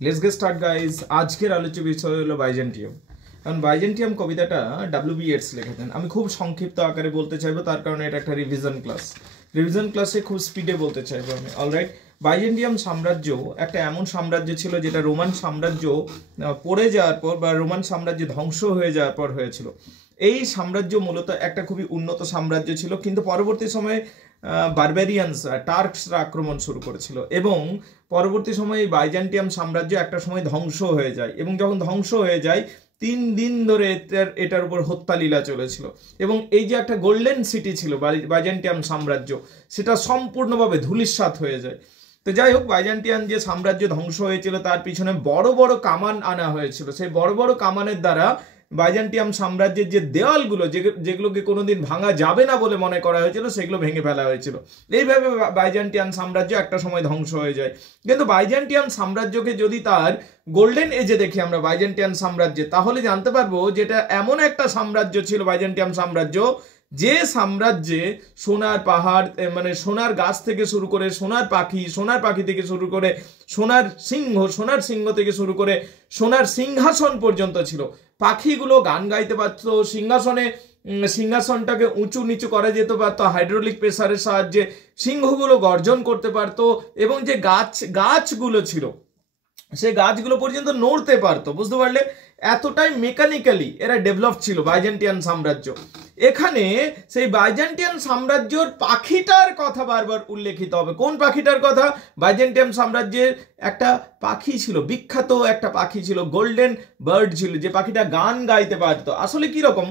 Let's get start guys. আজকের আলোচ্য বিষয় হলো বাইজেন্টিয়াম। কারণ বাইজেন্টিয়াম কবিতাটা ডাব্লিউ.বি. ইয়েটস লিখেছেন। আমি খুব সংক্ষিপ্ত আকারে বলতে চাইবো, তার কারণে এটা একটা রিভিশন ক্লাস। রিভিশন ক্লাসে খুব স্পিডে বলতে চাইবো আমি। অলরাইট, বাইজেন্টিয়াম সাম্রাজ্য একটা এমন সাম্রাজ্য ছিল যেটা রোমান সাম্রাজ্য পড়ে যাওয়ার পর বা রোমান সাম্রাজ্য ধ্বংস হয়ে যাওয়ার পর হয়েছিল। এই সাম্রাজ্য মূলত একটা খুবই উন্নত সাম্রাজ্য ছিল, কিন্তু পরবর্তী সময়ে বারবেরিয়ানসরা টার্কসরা আক্রমণ শুরু করেছিল এবং পরবর্তী সময়ে বাইজেন্টিয়াম সাম্রাজ্য একটা সময় ধ্বংস হয়ে যায়। এবং যখন ধ্বংস হয়ে যায় 3 দিন ধরে এটার উপর হত্যালীলা চলেছিল এবং এই যে একটা গোল্ডেন সিটি ছিল বাইজেন্টিয়াম সাম্রাজ্য, সেটা সম্পূর্ণভাবে ধূলিসাৎ হয়ে যায়। তো যাই হোক, বাইজেন্টিয়ান যে সাম্রাজ্য ধ্বংস হয়েছিল তার পিছনে বড় বড় কামান আনা হয়েছিল। সেই বড় বড় কামানের দ্বারা বাইজেন্টিয়াম সাম্রাজ্যের যে দেওয়ালগুলো যেগুলোকে কোনোদিন ভাঙা যাবে না বলে মনে করা হয়েছিল, সেগুলো ভেঙে ফেলা হয়েছিল। এইভাবে বাইজেন্টিয়ান সাম্রাজ্য একটা সময় ধ্বংস হয়ে যায়। কিন্তু বাইজেন্টিয়ান সাম্রাজ্যকে যদি তার গোল্ডেন এজে দেখি আমরা বাইজেন্টিয়ান সাম্রাজ্যে, তাহলে জানতে পারবো যেটা এমন একটা সাম্রাজ্য ছিল বাইজেন্টিয়ান সাম্রাজ্য, যে সাম্রাজ্যে সোনার পাহাড় মানে সোনার গাছ থেকে শুরু করে সোনার পাখি থেকে শুরু করে সোনার সিংহ থেকে শুরু করে সোনার সিংহাসন পর্যন্ত ছিল। পাখিগুলো গান গাইতে পারতো, সিংহাসনটাকে উঁচু নিচু করা যেতে পারতো হাইড্রোলিক প্রেসারের সাহায্যে, সিংহগুলো গর্জন করতে পারতো এবং যে গাছগুলো ছিল সে গাছগুলো পর্যন্ত নড়তে পারতো। বুঝতে পারলে, এতটাই মেকানিক্যালি এরা ডেভেলপ ছিল বাইজেন্টিয়ান সাম্রাজ্য। এখানে সেই বাইজেন্টিয়ান সাম্রাজ্যের পাখিটার কথা বারবার উল্লেখিত হবে। কোন পাখিটার কথা? বাইজেন্টিয়ান সাম্রাজ্যের একটা পাখি ছিল, বিখ্যাত একটা পাখি ছিল, গোল্ডেন বার্ড ছিল, যে পাখিটা গান গাইতে পারতো। আসলে কি রকম,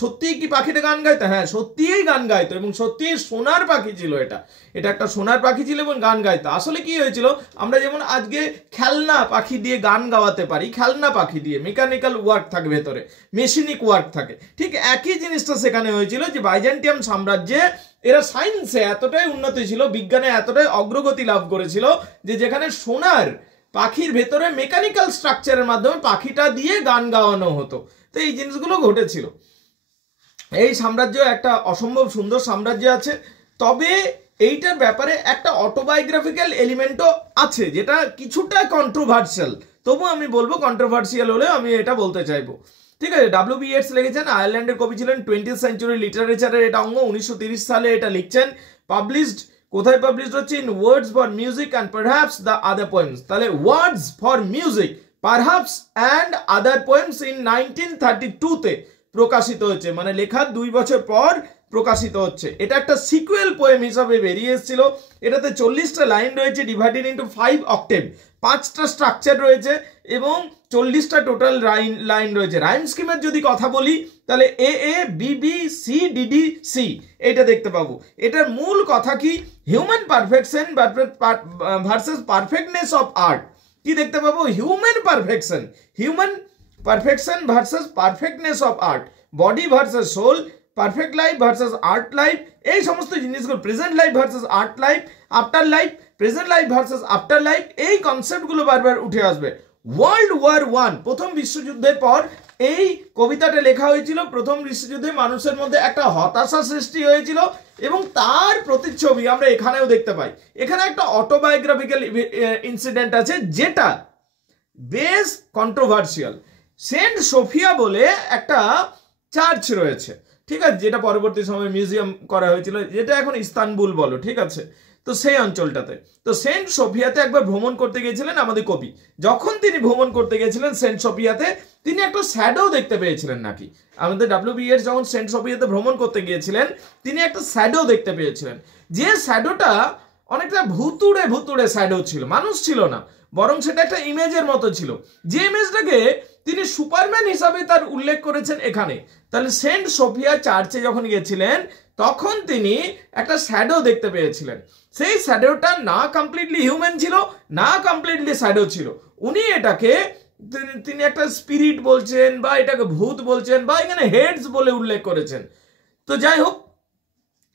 সত্যিই কি পাখিটা গান গাইতো? হ্যাঁ, সত্যিই গান গাইতো এবং সত্যিই সোনার পাখি ছিল। এটা একটা সোনার পাখি ছিল এবং গান গাইতো। আসলে কি হয়েছিল, আমরা যেমন আজকে খেলনা পাখি দিয়ে গান গাওয়াতে পারি, খেলনা পাখি দিয়ে মেকানিক্যাল ওয়ার্ক থাকে, ভেতরে মেশিনিক ওয়ার্ক থাকে, ঠিক একই জিনিসটা সেখানে হয়েছিল। যে বাইজেন্টিয়াম সাম্রাজ্যে এরা সায়েন্সে এতটাই উন্নতি ছিল, বিজ্ঞানে এতটাই অগ্রগতি লাভ করেছিল যে যেখানে সোনার পাখির ভেতরে মেকানিক্যাল স্ট্রাকচারের মাধ্যমে পাখিটা দিয়ে গান গাওয়ানো হতো। তো এই জিনিসগুলো ঘটেছিল। এই সাম্রাজ্য একটা অসম্ভব সুন্দর সাম্রাজ্য আছে, তবে এইটার ব্যাপারে একটা অটোবায়োগ্রাফিক্যাল এলিমেন্টও আছে যেটা কিছুটা কন্ট্রোভার্সিয়াল। তবু আমি বলবো কন্ট্রোভার্সিয়াল হলে আমি এটা বলতে চাইবো। ঠিক আছে, ডাব্লিউ.বি. ইয়েটস লিখেছেন, আয়ারল্যান্ডের কবি ছিলেন, 20th সেঞ্চুরি লিটারেচারের এটা অঙ্গ। 1930 সালে এটা লিখছেন। পাবলিশড কোথায় পাবলিশড হচ্ছে? In words for music and perhaps the other poems. তাহলে words for music perhaps and other poems in 1932-তে প্রকাশিত হচ্ছে, মানে লেখার 2 বছর পর প্রকাশিত হচ্ছে। এটা একটা সিকুয়েল পোয়েম হিসাবে বেরিয়ে এসেছিল। এটাতে 40টা লাইন রয়েছে, ডিভাইডেড ইন্টু 5 অক্টেভ, 5টা স্ট্রাকচার রয়েছে এবং 40টা টোটাল লাইন রয়েছে। রাইম স্কিমের যদি কথা বলি তাহলে A A B B C D D C এটা দেখতে পাবো। এটার মূল কথা কি? Human perfection versus perfectness of art. কি দেখতে পাবো? Human perfection versus perfectness of art, body versus soul, perfect life versus art life, এই সমস্ত জিনিসগুলো, present life versus art life, after life, present life versus after life, এই কনসেপ্টগুলো বারবার উঠে আসবে। ওয়ার্ল্ড ওয়ার 1 প্রথম বিশ্বযুদ্ধের পর এই কবিতাটা লেখা হয়েছিল। প্রথম বিশ্বযুদ্ধে মানুষের মধ্যে একটা হতাশা সৃষ্টি হয়েছিল এবং তার প্রতিচ্ছবি আমরা এখানেও দেখতে পাই। এখানে একটা অটোবায়োগ্রাফিক্যাল ইনসিডেন্ট আছে যেটা বেশ কন্ট্রোভার্সিয়াল। সেন্ট সোফিয়া বলে একটা চার্চ রয়েছে, ঠিক আছে, যেটা পরবর্তী সময়ে মিউজিয়াম করা হয়েছিল, যেটা এখন ইস্তানবুল বলো, ঠিক আছে। তো সেই অঞ্চলটাতে, তো সেন্ট সোফিয়াতে একবার ভ্রমণ করতে গিয়েছিলেন আমাদের কবি। যখন তিনি ভ্রমণ করতে গিয়েছিলেন সেন্ট সোফিয়াতে, তিনি একটা শ্যাডো দেখতে পেয়েছিলেন নাকি। আমাদের ডাব্লিউ.বি. ইয়েটস যখন সেন্ট সোফিয়াতে ভ্রমণ করতে গিয়েছিলেন, তিনি একটা শ্যাডো দেখতে পেয়েছিলেন। যে শ্যাডোটা অনেকটা ভুতুড়ে শ্যাডো ছিল, মানুষ ছিল না, বরং সেটা একটা ইমেজের মতো ছিল, যে ইমেজটাকে তিনি সুপারম্যান হিসাবে তার উল্লেখ করেছেন এখানে। তাহলে সেন্ট সোফিয়া চার্চে যখন গিয়েছিলেন তখন তিনি একটা শ্যাডো দেখতে পেয়েছিলেন। সেই শ্যাডোটা না কমপ্লিটলি হিউম্যান ছিল, না কমপ্লিটলি শ্যাডো ছিল। উনি এটাকে তিনি একটা স্পিরিট বলছেন বা এটাকে ভূত বলছেন বা এখানে হেডস বলে উল্লেখ করেছেন। তো যাই হোক,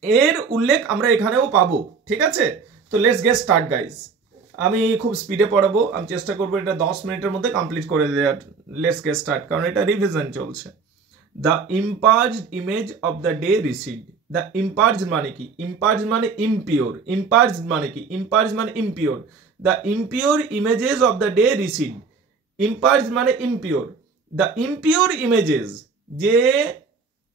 এর উল্লেখ আমরা এখানেও পাবো, ঠিক আছে। তো লেটস গেট স্টার্ট গাইজ। আমি খুব স্পিডে পড়াবো, আমি চেষ্টা করবো এটা 10 মিনিটের মধ্যে কমপ্লিট করে দেওয়ার। লেটস গেট স্টার্ট, কারণ এটা রিভিশন চলছে। The impurged image of the day recede. The impurged মানে কি? ইম্পার্জড মানে ইমপিওর। ইম্পার্জড মানে কি? ইম্পার্জড মানে impure. The impure images of the day recede. Impurge মানে ইমপিওর, দ্য ইমপিওর ইমেজেস, যে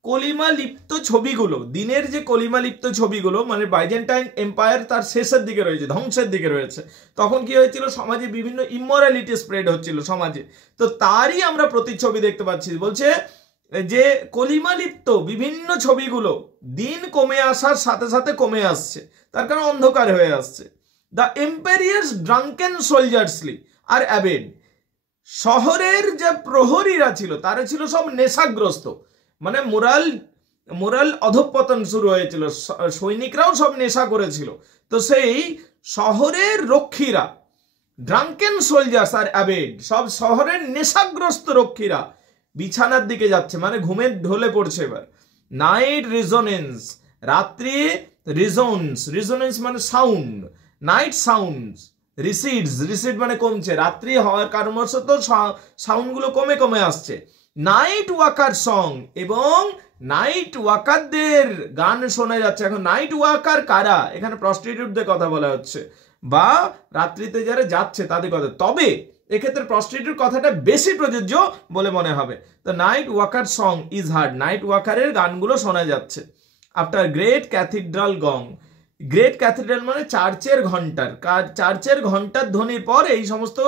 কলিমা লিপ্ত ছবিগুলো, দিনের যে কলিমা লিপ্ত ছবিগুলো, মানে বাইজেন্টাইন এম্পায়ার তার শেষের দিকে রয়েছে, ধ্বংসের দিকে রয়েছে, তখন কি হয়েছিল, সমাজে বিভিন্ন ইমোরালিটি স্প্রেড হচ্ছিল সমাজে, তো তারই আমরা প্রতিচ্ছবি দেখতে পাচ্ছি। বলছে যে কলিমা লিপ্ত বিভিন্ন ছবিগুলো দিন কমে আসার সাথে সাথে কমে আসছে, তার কারণ অন্ধকার হয়ে আসছে। দ্য এম্পেরিয়ার্স ড্রাঙ্কেন সোলজার্সলি আর অ্যাবেড, শহরের যে প্রহরীরা ছিল তারা ছিল সব নেশাগ্রস্ত, মানে মোরাল অধঃপতন শুরু হয়েছিল, সৈনিকরাও সব নেশা করেছিল। তো সেই শহরের রক্ষীরা, ড্রাঙ্কেন সোলজার্স আর অ্যাবেড, সব শহরের নেশাগ্রস্ত রক্ষীরা বিছানার দিকে যাচ্ছে, মানে ঘুমের ঢলে পড়ছে এবার। নাইট রিজোনেন্স, রাত্রি রিজোনেন্স মানে সাউন্ড, নাইট সাউন্ড রিসিড মানে কমছে, রাত্রি হওয়ার কারণবশত সাউন্ডগুলো কমে কমে আসছে। নাইট ওয়াকার সং, এবং নাইট ওয়াকারদের গান শোনা যাচ্ছে। এখন নাইট ওয়াকার কারা, এখানে প্রস্টিটিউটদের কথা বলা হচ্ছে, বা রাত্রিতে যারা যাচ্ছে তাদের কথা, তবে এক্ষেত্রে প্রস্টিটিউট কথাটা বেশি প্রযোজ্য বলে মনে হবে। তো night walker song is heard, night ওয়াকারের গানগুলো শোনা যাচ্ছে। After great cathedral gong, great cathedral মানে চার্চের ঘন্টার ধ্বনির পর এই সমস্ত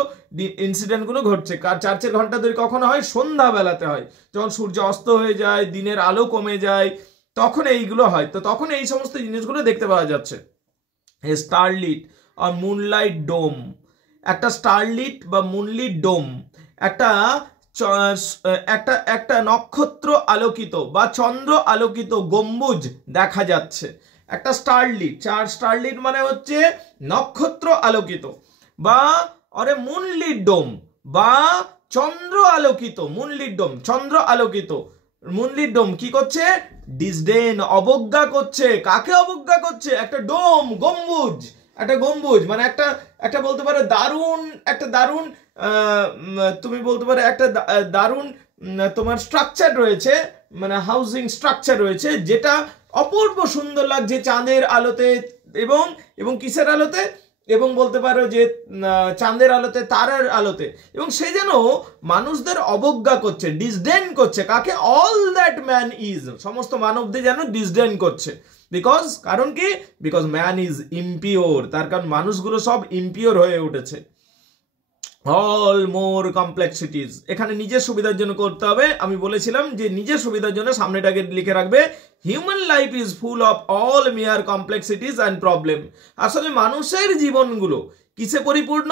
ইনসিডেন্টগুলো ঘটছে। চার্চের ঘন্টার ধ্বনি কখন হয়, সন্ধ্যাবেলাতে হয়, যখন সূর্য অস্ত হয়ে যায়, দিনের আলো কমে যায়, তখন এইগুলো হয়। তো তখন এই সমস্ত জিনিসগুলো দেখতে পাওয়া যাচ্ছে। স্টারলিট আর মুনলাইট ডোম, একটা স্টারলিট বা মুনলিট ডোম, একটা নক্ষত্র আলোকিত বা চন্দ্র আলোকিত গম্বুজ দেখা যাচ্ছে। একটা স্টারলিট মানে হচ্ছে নক্ষত্র আলোকিত, বা মুনলিট ডোম বা চন্দ্র আলোকিত, মুনলিট ডোম চন্দ্র আলোকিত। মুনলিট ডোম কি করছে, ডিসডেন, অবজ্ঞা করছে। কাকে অবজ্ঞা করছে, একটা ডোম, গম্বুজ, একটা গম্বুজ মানে একটা বলতে পারো দারুণ তুমি বলতে পারো একটা দারুণ তোমার স্ট্রাকচার রয়েছে, মানে হাউজিং স্ট্রাকচার রয়েছে, যেটা অপূর্ব সুন্দর লাগছে চাঁদের আলোতে এবং কিসের আলোতে, এবং বলতে পারো যে চাঁদের আলোতে, তারার আলোতে, এবং সে যেন মানুষদের অবজ্ঞা করছে, ডিসডেন করছে। কাকে, অল দ্যাট ম্যান ইজ, সমস্ত মানবদের যেন ডিসডেন করছে। কারণ কি, বিকজ ম্যান ইজ ইমপিওর, তার কারণ মানুষগুলো সব ইমপিওর হয়ে উঠেছে। অল মোর কমপ্লেক্সিটিজ, এখানে নিজের সুবিধার জন্য করতে হবে। আমি বলেছিলাম যে নিজের সুবিধার জন্য সামনেটাকে লিখে রাখবে, human life is full of all মিয়ার কমপ্লেক্সিটিজ অ্যান্ড প্রবলেম। আসলে মানুষের জীবনগুলো কিসে পরিপূর্ণ,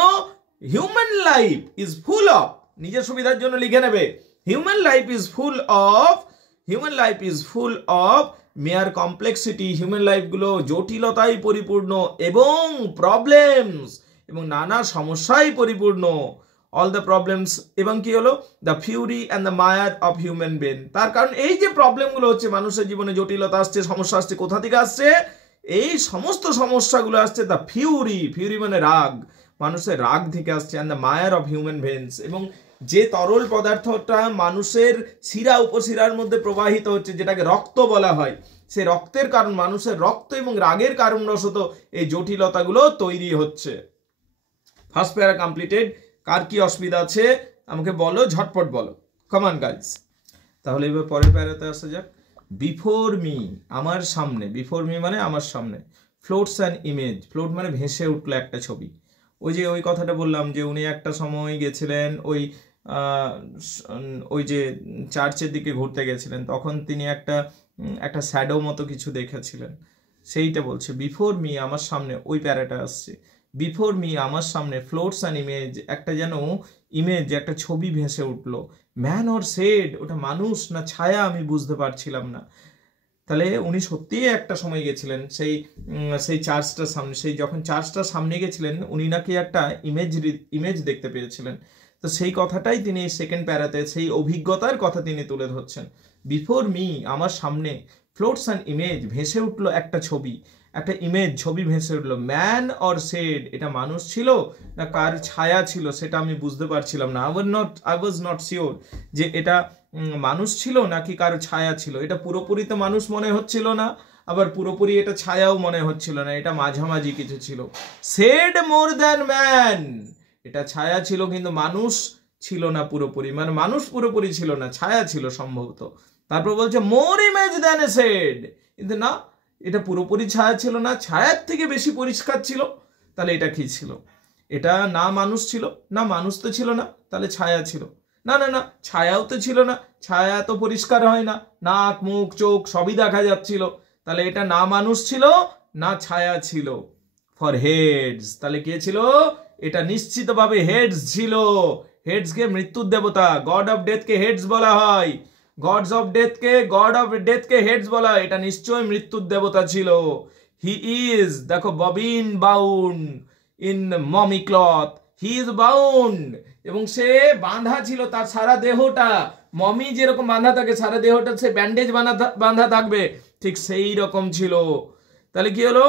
human life is full of, নিজের সুবিধার জন্য লিখে নেবে, human life is full of মিয়ার কমপ্লেক্সিটি, হিউম্যান লাইফগুলো জটিলতায় পরিপূর্ণ এবং প্রবলেমস, এবং নানা সমস্যায় পরিপূর্ণ। অল দ্য প্রবলেমস, এবং কি হলো, দ্য ফিউরি অ্যান্ড দ্য মায়ার অফ হিউম্যান ব্রেন। তার কারণ এই যে প্রবলেমগুলো হচ্ছে, মানুষের জীবনে জটিলতা আসছে, সমস্যা আসছে, কোথা থেকে আসছে, এই সমস্ত সমস্যাগুলো আসছে দ্য ফিউরি মানে রাগ, মানুষের রাগ থেকে আসছে, অ্যান্ড দ্য মায়ার অফ হিউম্যান ভেন্স, এবং যে তরল পদার্থটা মানুষের শিরা উপশিরার মধ্যে প্রবাহিত হচ্ছে, যেটাকে রক্ত বলা হয়, সে রক্তের কারণ, মানুষের রক্ত এবং রাগের কারণবশত এই জটিলতাগুলো তৈরি হচ্ছে। ফার্স্ট প্যারা কমপ্লিটেড। কার কি অসুবিধা আছে আমাকে বলো, ঝটপট বলো, কমান গাইস। তাহলে এবার পরের প্যারাতে আসা যাক। বিফোর মি, আমার সামনে, বিফোর মি মানে আমার সামনে, ফ্লোটস অ্যান ইমেজ, ফ্লোট মানে ভেসে উঠলো একটা ছবি। ওই কথাটা বললাম যে উনি একটা সময় গেছিলেন ওই যে চার্চের দিকে ঘুরতে গেছিলেন, তখন তিনি একটা শ্যাডো মতো কিছু দেখেছিলেন, সেইটা বলছে। বিফোর মি, আমার সামনে, ওই প্যারাটা আসছে। বিফোর মি, আমার সামনে, ফ্লোটস অ্যান ইমেজ, একটা যেন ইমেজ, একটা ছবি ভেসে উঠলো। ম্যান অর শেড, ওটা মানুষ না ছায়া আমি বুঝতে পারছিলাম না। তাহলে উনি সত্যিই একটা সময় গেছিলেন সেই চার্চটার সামনে, যখন চার্চটার সামনে গেছিলেন উনি নাকি একটা ইমেজ দেখতে পেয়েছিলেন। তো সেই কথাটাই তিনি সেকেন্ড প্যারাতে, সেই অভিজ্ঞতার কথা তিনি তুলে ধরছেন। বিফোর মি, আমার সামনে, ফ্লোটস অ্যান ইমেজ, ভেসে উঠলো একটা ছবি ভেসে উঠলো। ম্যান অর শেড, এটা মানুষ ছিল না কার ছায়া ছিল সেটা আমি বুঝতে পারছিলাম না। আই ওয়াজ নট শিওর যে এটা মানুষ ছিল নাকি কারো ছায়া ছিল। এটা পুরোপুরি তো মানুষ মনে হচ্ছিল না, আবার পুরোপুরি এটা ছায়াও মনে হচ্ছিল না, এটা মাঝামাঝি কিছু ছিল। সেড মোর দ্যান ম্যান, এটা ছায়া ছিল কিন্তু মানুষ ছিল না পুরোপুরি, মানে মানুষ পুরোপুরি ছিল না, ছায়া ছিল সম্ভবত। তারপর বলছে মোর ইমেজ দ্যান এ সেড, কিন্তু না, এটা পুরোপুরি ছায়া ছিল না, ছায়ার থেকে বেশি পরিষ্কার ছিল। তাহলে এটা কি ছিল? এটা না মানুষ ছিল, না মানুষ তো ছিল না, তাহলে ছায়া ছিল। না না না, ছায়াও তো ছিল না, ছায়া তো পরিষ্কার হয় না, নাক মুখ চোখ সবই দেখা যাচ্ছিল। তাহলে এটা না মানুষ ছিল না ছায়া ছিল। ফর হেডস, তাহলে কে ছিল? এটা নিশ্চিতভাবে হেডস ছিল। হেডস কে মৃত্যুর দেবতা, গড অফ ডেথ কে হেডস বলা হয়, গড অফ ডেথ কে হেডস বলা হয়। এটা নিশ্চয় মৃত্যুর দেবতা ছিল। হি ইজ, দেখো, bobbin bound in mummy cloth, he is bound, এবং সে বাঁধা ছিল, তার সারা দেহটা, মমি যেরকম বাঁধা থাকে সারা দেহটা সে ব্যান্ডেজ বাঁধা থাকবে, ঠিক সেই রকম ছিল। তাহলে কি হলো?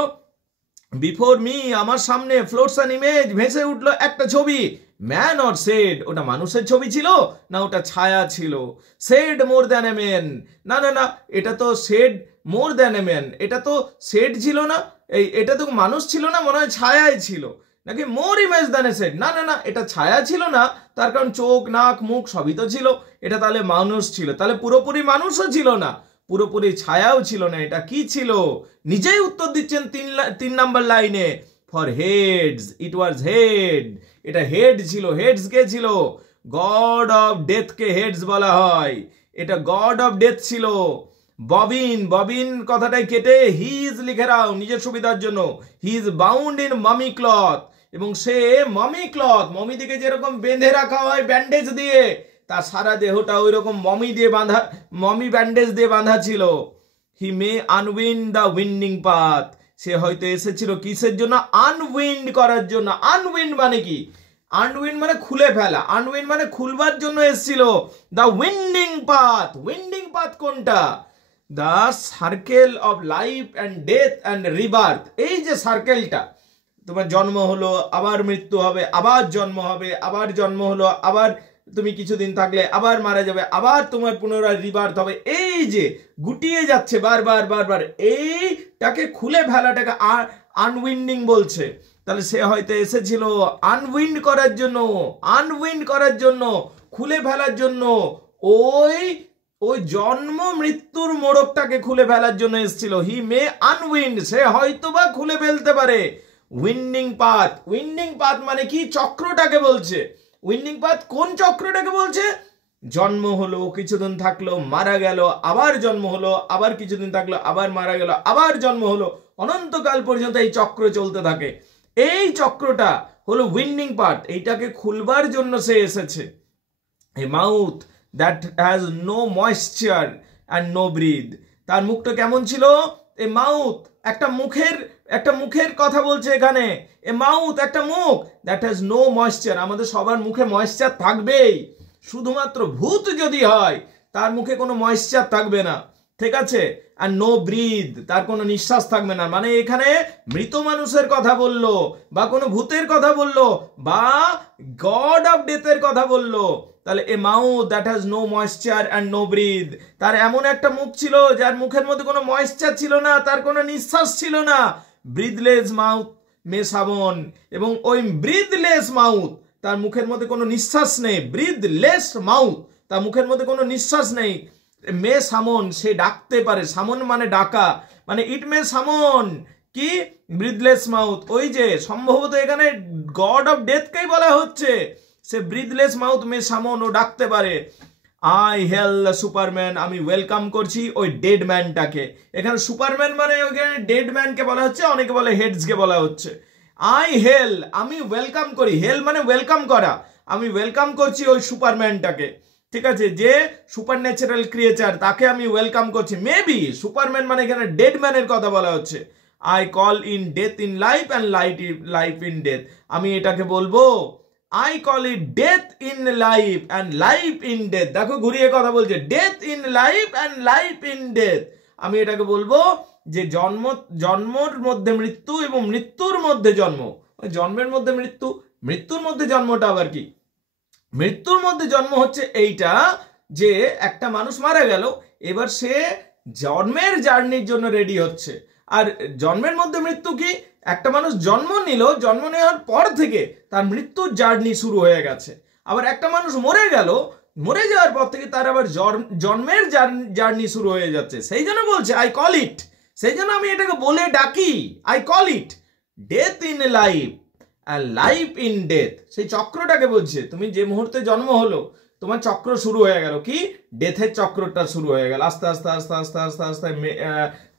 বিফোর মি, আমার সামনে, ফ্লোটস অ্যান ইমেজ, ভেসে উঠলো একটা ছবি। ম্যান অর সেড, ওটা মানুষের ছবি ছিল না ওটা ছায়া ছিল? Shade more than a man, না না না, এটা তো shade more than a man, এটা তো সেড ছিল না, এটা তো মানুষ ছিল না, মনে হয় ছায়াই ছিল। নাকি মোর ইমেজ দ্যান এ সেড, না না না, এটা ছায়া ছিল না, তার কারণ চোখ নাক মুখ সবই তো ছিল, এটা তাহলে মানুষ ছিল। তাহলে পুরোপুরি মানুষও ছিল না, পুরোপুরি ছায়াও ছিল না, এটা কি ছিল? নিজেই উত্তর দিচ্ছেন 3 নাম্বার লাইনে। For Hades, it was head, এটা হেড ছিল। হেডস কে ছিল? গড অফ ডেথ কে হেডস বলা হয়, এটা গড অফ ডেথ ছিল। ববিন, ববিন কথাটাই কেটে হিজ লিখে রাও নিজের সুবিধার জন্য। He is bound in mummy cloth, এবং সে মামি ক্লথ, মমি দিকে যেরকম বেঁধে রাখা হয় ব্যান্ডেজ দিয়ে, তার সারা দেহটা ওই রকম মমি দিয়ে বাঁধা, মমি ব্যান্ডেজ দিয়ে বাঁধা ছিল। হি মে আনউইন্ড দ্য উইন্ডিং পাথ, সে হয়তো এসেছিল কিসের জন্য? আনউইন্ড করার জন্য। আনউইন্ড মানে কি? আনউইন্ড মানে খুলে ফেলা, আনউইন্ড মানে খুলবার জন্য এসেছিল। The winding path, winding path কোনটা? The circle of life and death and rebirth, এই যে সার্কেলটা, তোমার জন্ম হলো, আবার মৃত্যু হবে, আবার জন্ম হবে, আবার জন্ম হলো, আবার তুমি কিছুদিন থাকলে আবার মারা যাবে, আবার তোমার পুনরায় রিবার্থ হবে, এই যে গুটিয়ে যাচ্ছে বারবার বারবার, এইটাকে খুলে ফেলাটাকে আনউইন্ডিং বলছে। তাহলে সে হয়তো এসেছিল আনউইন্ড করার জন্য, আনউইন্ড করার জন্য, খুলে ফেলার জন্য, ওই ওই জন্ম মৃত্যুর মোড়কটাকে খুলে ফেলার জন্য এসেছিল। হি মে আনউইন্ড, সে হয়তো বা খুলে ফেলতে পারে। উইন্ডিং পাথ, উইন্ডিং পাথ মানে কি? চক্রটাকে বলছে। উইন্ডিং পাথ কোন চক্রটাকে বলছে? জন্ম হলো, কিছুদিন থাকলো, মারা গেল, আবার জন্ম হলো, আবার কিছুদিন থাকলো, আবার মারা গেল, আবার জন্ম হলো, অনন্তকাল পর্যন্ত এই চক্র চলতে থাকে। এই চক্রটা হলো উইন্ডিং পাথ, এইটাকে খুলবার জন্য সে এসেছে। A mouth that has no moisture and no breath, তার মুখটা কেমন ছিল? এ মাউথ, একটা মুখের কথা বলছে এখানে। এ মাউথ, একটা মুখ, দ্যাট হ্যাজ নো ময়েশ্চার, আমাদের সবার মুখে ময়েশ্চার থাকবেই, শুধুমাত্র ভূত যদি হয় তার মুখে কোনো ময়েশ্চার থাকবে না, ঠিক আছে? আর নো ব্রিথ, তার কোনো নিঃশ্বাস থাকবে না। মানে এখানে মৃত মানুষের কথা বললো, বা কোনো ভূতের কথা বললো, বা গড অফ ডেথের কথা বললো। তাহলে a mouth that has no moisture and no breath, তার এমন একটা মুখ ছিল যার মুখের মধ্যে কোনো ময়েশ্চার ছিল না, তার কোনো নিঃশ্বাস ছিল না। ব্রিথলেস মাউথ মে সামন, এবং ওই ব্রিথলেস মাউথ, তার মুখের মধ্যে কোনো নিঃশ্বাস নেই। ব্রিথলেস মাউথ, তার মুখের মধ্যে কোনো নিঃশ্বাস নেই। মে সামন, সে ডাকতে পারে। সামন মানে ডাকা, মানে ইট মে সামন কি? ব্রিথলেস মাউথ, ওই যে সম্ভবত এখানে গড অফ ডেথকেই বলা হচ্ছে। সে ব্রিথলেস মাউথ মে সামন, ও ডাকতে পারে। আই হেল দ্য সুপারম্যান, আমি ওয়েলকাম করছি ওই ডেড ম্যানটাকে। এখানে সুপারম্যান মানে ওইখানে ডেড ম্যানকে বলা হচ্ছে, অনেকে বলে হেডসকে বলা হচ্ছে। আই হেল, আমি ওয়েলকাম করি, হেল মানে ওয়েলকাম করা, আমি ওয়েলকাম করছি ওই সুপারম্যানটাকে, ঠিক আছে? যে সুপার ন্যাচারাল ক্রিয়েচার, তাকে আমি ওয়েলকাম করছি। মেবি সুপারম্যান মানে এখানে ডেড ম্যানের কথা বলা হচ্ছে। I call in death in life and life in death, আমি এটাকে বলবো I call it death in life and life in death, দেখো ঘুরিয়ে কথা বলছে, death in life and life in death, আমি এটাকে বলবো যে জন্মর মধ্যে মৃত্যু এবং মৃত্যুর মধ্যে জন্ম। জন্মের মধ্যে মৃত্যু, মৃত্যুর মধ্যে জন্মটা আবার কি? মৃত্যুর মধ্যে জন্ম হচ্ছে এইটা যে একটা মানুষ মারা গেল, এবার সে জন্মের জার্নির জন্য রেডি হচ্ছে। আর জন্মের মধ্যে মৃত্যু কি? একটা মানুষ জন্ম নিল, জন্ম নেওয়ার পর থেকে তার মৃত্যুর জার্নি শুরু হয়ে গেছে। আবার একটা মানুষ মরে গেল, মরে যাওয়ার পর থেকে তার আবার জন্মের জার্নি শুরু হয়ে যাচ্ছে। সেই জন্য বলছে আই কল ইট, সেই জন্য আমি এটাকে বলে ডাকি, I call it death in life আর লাইফ ইন ডেথ। সেই চক্রটাকে বলছে, তুমি যে মুহূর্তে জন্ম হলো তোমার চক্র শুরু হয়ে গেল, কি ডেথের চক্রটা শুরু হয়ে গেল। আস্তে আস্তে আস্তে আস্তে আস্তে আস্তে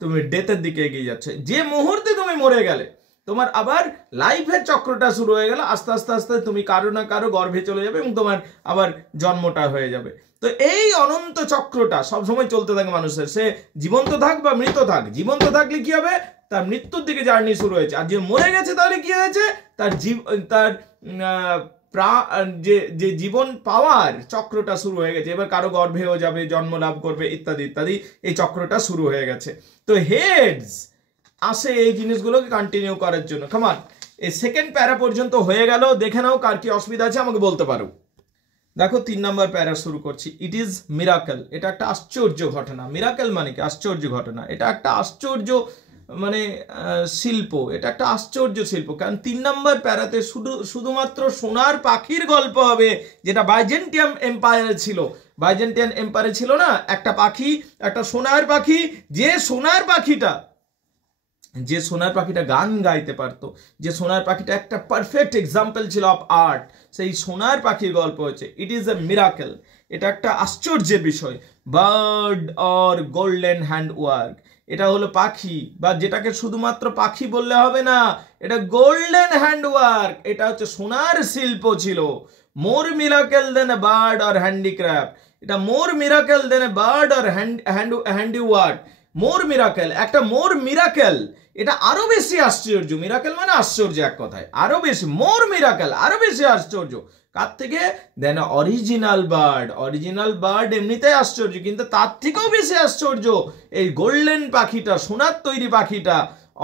তুমি ডেথের দিকে এগিয়ে যাচ্ছে। যে মুহূর্তে তুমি মরে গেলে তোমার আবার লাইফের চক্রটা শুরু হয়ে গেল। আস্তে আস্তে আস্তে তুমি কারো না কারো গর্ভে চলে যাবে এবং তোমার আবার জন্মটা হয়ে যাবে। তো এই অনন্ত চক্রটা সবসময় চলতে থাকে মানুষের, সে জীবন্ত থাক বা মৃত থাক। জীবন্ত থাকলে কি হবে? তার মৃত্যুর দিকে জার্নি শুরু হয়েছে। আর যে মরে গেছে তাহলে কি হয়েছে? তার যে জীবন পাওয়ার চক্রটা শুরু হয়ে গেছে। এবার কারো গর্ভেও যাবে, জন্ম লাভ করবে, ইত্যাদি ইত্যাদি, এই চক্রটা শুরু হয়ে গেছে। তো হেডস আসে এই জিনিসগুলোকে কন্টিনিউ করার জন্য। কামান, এই সেকেন্ড প্যারা পর্যন্ত হয়ে গেল, দেখে নাও কার কি অসুবিধা আছে আমাকে বলতে পারো। দেখো 3 নম্বর প্যারা শুরু করছি। ইট ইজ মিরাকেল, এটা একটা আশ্চর্য ঘটনা। মিরাকেল মানে কি? আশ্চর্য ঘটনা। এটা একটা আশ্চর্য মানে শিল্প, এটা একটা আশ্চর্য শিল্প। কারণ 3 নম্বর প্যারাতে শুধুমাত্র সোনার পাখির গল্প হবে, যেটা বাইজেন্টিয়াম এম্পায়ারে ছিল। বাইজেন্টিয়ান এম্পায়ারে ছিল না একটা পাখি, একটা সোনার পাখি, যে সোনার পাখিটা গান গাইতে পারতো, যে সোনার পাখিটা একটা পারফেক্ট এক্সাম্পল ছিল অফ আর্ট, সেই সোনার পাখির গল্প হচ্ছে ইট ইজ এ মিরাকেল। এটা একটা আশ্চর্যের বিষয়। Bird or golden hand work, এটা হলো পাখি, বা যেটাকে শুধুমাত্র পাখি বললে হবে না, এটা গোল্ডেন হ্যান্ড ওয়ার্ক, এটা হচ্ছে সোনার শিল্প ছিল। More miracle than a bird or handicraft, এটা more miracle than a bird or handiwork. More miracle, একটা মোর মিরাকেল, এটা আরো বেশি আশ্চর্য। মিরাকেল মানে আশ্চর্য, এক কথায় আরো বেশি। মোর মিরাকেল, আরো বেশি আশ্চর্য। কার থেকে? দেন অরিজিনাল বার্ড। অরিজিনাল বার্ড এমনিতেই আশ্চর্য, কিন্তু তার থেকেও বেশি আশ্চর্য এই গোল্ডেন পাখিটা, সোনার তৈরি পাখিটা,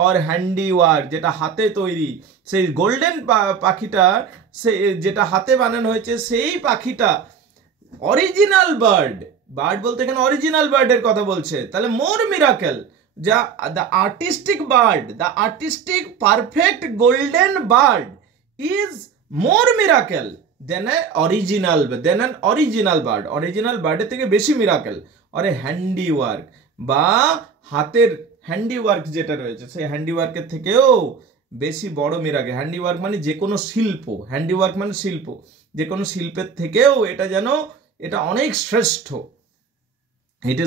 অর হ্যান্ডিওয়ার্ক, যেটা হাতে তৈরি। সেই গোল্ডেন পাখিটা, সে যেটা হাতে বানানো হয়েছে, সেই পাখিটা অরিজিনাল বার্ড। বার্ড বলতে এখানে অরিজিনাল বার্ডের কথা বলছে। তাহলে মোর মিরাকেল, যা the artistic bird, the artistic perfect golden bird is more miracle than an original bird. Original বার্ডের থেকে বেশি মিরাকেল। অরে হ্যান্ডিওয়ার্ক, বা হাতের হ্যান্ডিওয়ার্ক যেটা রয়েছে, সেই হ্যান্ডিওয়ার্কের থেকেও বেশি বড় মিরাকেল। হ্যান্ডিওয়ার্ক মানে যে কোনো শিল্প, হ্যান্ডিওয়ার্ক মানে শিল্প, যে কোনো শিল্পের থেকেও এটা যেন এটা অনেক শ্রেষ্ঠ। ইট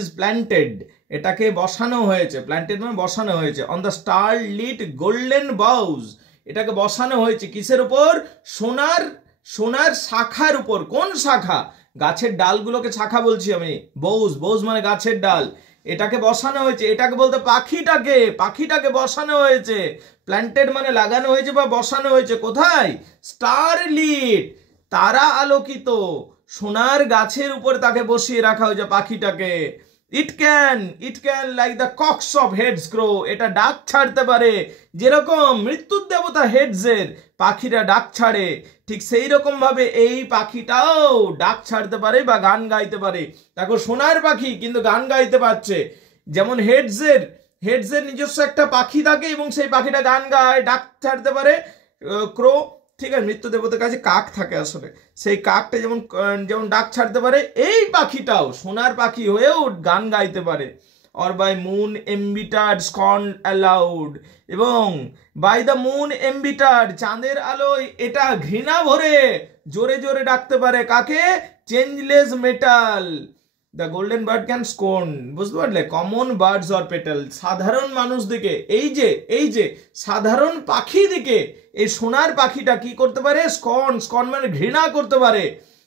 ইজ প্ল্যান্টেড, এটাকে বসানো হয়েছে। প্ল্যান্টেড মানে বসানো হয়েছে। On the star lit golden boughs, এটাকে বসানো হয়েছে কিসের উপর? সোনার শাখার উপর। কোন শাখা? গাছের ডালগুলোকে শাখা বলছি আমি। বউজ মানে গাছের ডাল। এটাকে বসানো হয়েছে। এটাকে বলতে পাখিটাকে বসানো হয়েছে। প্ল্যান্টেড মানে লাগানো হয়েছে বা বসানো হয়েছে। কোথায়? স্টার লিট, তারা আলোকিত সোনার গাছের উপর তাকে বসিয়ে রাখা হয়েছে পাখিটাকে। It can like the cocks of Hades crow, এটা ডাক ছাড়তে পারে। যেরকম মৃত্যুর দেবতা হেডসের পাখিরা ডাক ছাড়ে, ঠিক সেই রকম ভাবে এই পাখিটাও ডাক ছাড়তে পারে বা গান গাইতে পারে। দেখো সোনার পাখি কিন্তু গান গাইতে পারছে। যেমন হেডসের নিজস্ব একটা পাখি থাকে এবং সেই পাখিটা গান গায়, ডাক ছাড়তে পারে। ক্রো, ঠিক আছে, মৃত্যু দেবতার কাছে কাক থাকে আসলে, সেই কাকটা যেমন ডাক ছাড়তে পারে, এই পাখিটাও সোনার পাখি হয়েও গান গাইতে পারে। Or by moon embittered scorn aloud, এবং বাই দ্য মুন এম্বিটার্ড, চাঁদের আলোয় এটা ঘৃণা ভরে জোরে জোরে ডাকতে পারে। কাকে? Changeless metal. The golden bird can scorn, বুঝতে পারলে? কমন বার্ডস অর পেটাল, সাধারণ মানুষ দিকে, এই যে সাধারণ পাখি দিকে এই সোনার পাখিটা কি করতে পারে? স্কর্ন মানে ঘৃণা করতে পারে।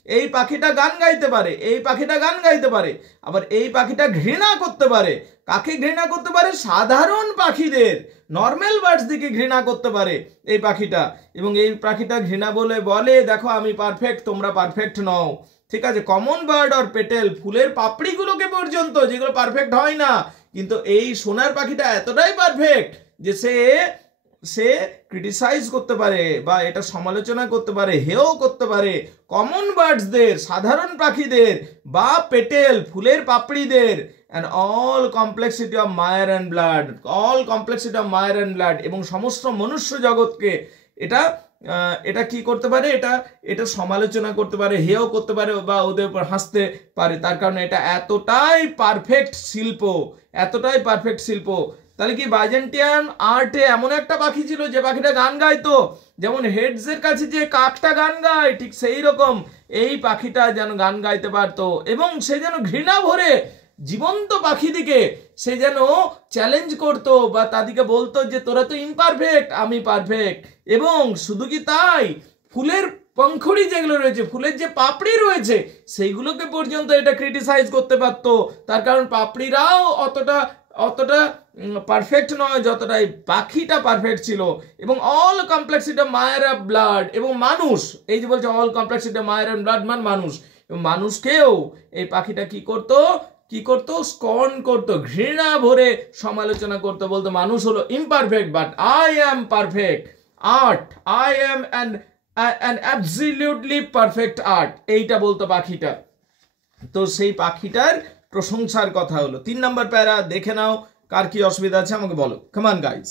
এই পাখিটা গান গাইতে পারে, আবার এই পাখিটা ঘৃণা করতে পারে। কাকে ঘৃণা করতে পারে? সাধারণ পাখিদের, নর্মাল বার্ডস দিকে ঘৃণা করতে পারে এই পাখিটা। এবং এই পাখিটা ঘৃণা বলে দেখো আমি পারফেক্ট, তোমরা পারফেক্ট নও। ঠিক আছে, কমন বার্ড অর পেটেল, ফুলের পাপড়িগুলোকে পর্যন্ত, যেগুলো পারফেক্ট হয় না, কিন্তু এই সোনার পাখিটা এতটাই পারফেক্ট যে সে সে ক্রিটিসাইজ করতে পারে বা এটা সমালোচনা করতে পারে, হেও করতে পারে কমন বার্ডসদের, সাধারণ পাখিদের, বা পেটেল ফুলের পাপড়িদের, অ্যান্ড অল কমপ্লেক্সিটি অফ মায়ার and blood, all complexity of মায়ার অ্যান্ড ব্লাড, এবং সমস্ত মনুষ্য জগৎকে এটা কি করতে পারে, এটা সমালোচনা করতে পারে, হেও করতে পারে, বা ওদের উপর হাসতে পারে। তার কারণে এটা এতটাই পারফেক্ট শিল্প, এতটাই পারফেক্ট শিল্প। তাহলে কি বাইজেন্টিয়ান আর্টে এমন একটা পাখি ছিল যে পাখিটা গান গাইতো, যেমন হেডসের কাছে যে কাকটা গান গায় ঠিক সেই রকম এই পাখিটা যেন গান গাইতে পারতো, এবং সে যেন ঘৃণা ভরে জীবন্ত পাখিদিকে সে যেন চ্যালেঞ্জ করতো বা তাদেরকে বলতো যে তোরা তো ইমপারফেক্ট, আমি পারফেক্ট। এবং শুধু কি তাই, ফুলের পঙ্খড়ি যেগুলো রয়েছে, ফুলের যে পাপড়ি রয়েছে, সেইগুলোকে পর্যন্ত এটা ক্রিটিসাইজ করতে পারতো। তার কারণ পাপড়িরাও অতটা পারফেক্ট নয় যতটা এই পাখিটা পারফেক্ট ছিল। এবং অল কমপ্লেক্সিটি অফ মায়ার অফ ব্লাড, এবং মানুষ, এই যে বলছে অল কমপ্লেক্সিটি অফ মায়ার অফ ব্লাড মানে মানুষ, এবং মানুষকেও এই পাখিটা কি করতো, স্কর্ন করতো, ঘৃণা ভরে সমালোচনা করতো, বলতো মানুষ হলো imperfect but I am perfect art, I am an absolutely perfect art, এইটা বলতো পাখিটা। তো সেই পাখিটার প্রশংসার কথা হলো। 3 নম্বর প্যারা দেখে নাও, কার কি অসুবিধা আছে আমাকে বলো। Come on guys.